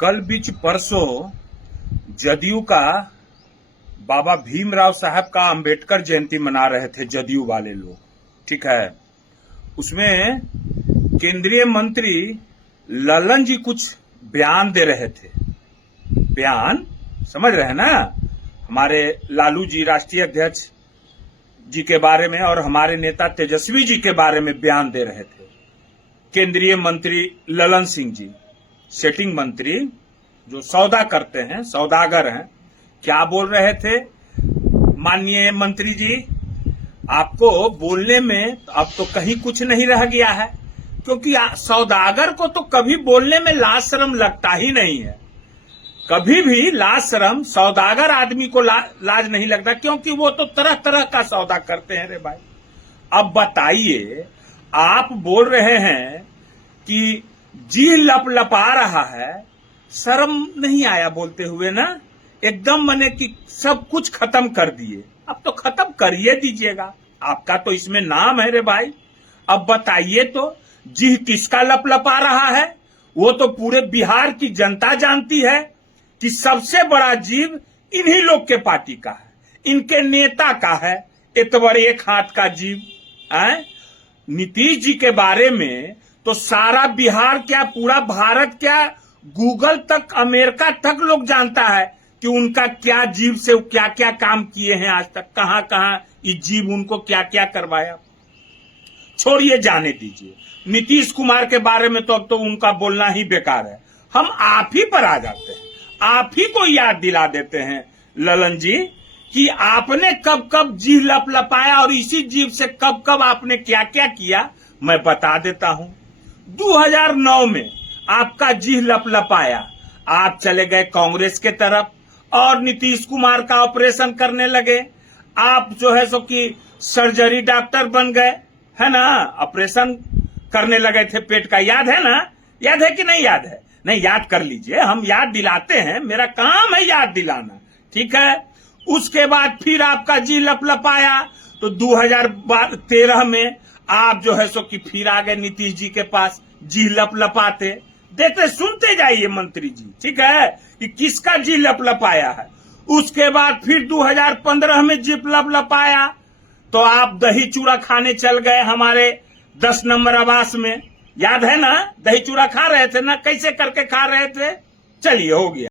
कल बीच परसों जदयू का बाबा भीमराव साहब का अंबेडकर जयंती मना रहे थे जदयू वाले लोग, ठीक है। उसमें केंद्रीय मंत्री ललन जी कुछ बयान दे रहे थे। बयान समझ रहे हैं ना, हमारे लालू जी राष्ट्रीय अध्यक्ष जी के बारे में और हमारे नेता तेजस्वी जी के बारे में बयान दे रहे थे। केंद्रीय मंत्री ललन सिंह जी, सेटिंग मंत्री जो सौदा करते हैं, सौदागर हैं, क्या बोल रहे थे? माननीय मंत्री जी, आपको बोलने में अब तो कहीं कुछ नहीं रह गया है, क्योंकि सौदागर को तो कभी बोलने में लाज शर्म लगता ही नहीं है। कभी भी लाज शर्म सौदागर आदमी को लाज नहीं लगता, क्योंकि वो तो तरह तरह का सौदा करते हैं रे भाई। अब बताइए, आप बोल रहे हैं कि जी लपलपा रहा है, शर्म नहीं आया बोलते हुए ना? एकदम मने कि सब कुछ खत्म कर दिए। अब तो खत्म करिए दीजिएगा, आपका तो इसमें नाम है रे भाई। अब बताइए तो, जी किसका लपलपा रहा है? वो तो पूरे बिहार की जनता जानती है कि सबसे बड़ा जीव इन्हीं लोग के पार्टी का है, इनके नेता का है। इतवर एक हाथ का जीव है। नीतीश जी के बारे में तो सारा बिहार क्या, पूरा भारत क्या, गूगल तक, अमेरिका तक लोग जानता है कि उनका क्या जीव से क्या क्या काम किए हैं आज तक, कहां कहां ये जीव उनको क्या क्या करवाया। छोड़िए, जाने दीजिए। नीतीश कुमार के बारे में तो अब तो उनका बोलना ही बेकार है। हम आप ही पर आ जाते हैं, आप ही को याद दिला देते हैं ललन जी कि आपने कब कब जीव लपलपाया और इसी जीव से कब कब आपने क्या क्या किया। मैं बता देता हूं, 2009 में आपका जीव लपलपाया, आप चले गए कांग्रेस के तरफ और नीतीश कुमार का ऑपरेशन करने लगे। आप जो है सो कि सर्जरी डॉक्टर बन गए, है ना, ऑपरेशन करने लगे थे पेट का, याद है ना? याद है कि नहीं याद है? नहीं, याद कर लीजिए, हम याद दिलाते हैं, मेरा काम है याद दिलाना, ठीक है। उसके बाद फिर आपका जी लपलपाया तो 2013 में आप जो है सो कि फिर आ गए नीतीश जी के पास जी लपलपाते। देखते सुनते जाइए मंत्री जी, ठीक है, कि किसका जी लपलपाया है। उसके बाद फिर 2015 में जी लपलपाया तो आप दही चूड़ा खाने चल गए हमारे 10 नंबर आवास में, याद है ना? दही चूड़ा खा रहे थे ना, कैसे करके खा रहे थे? चलिए, हो गया।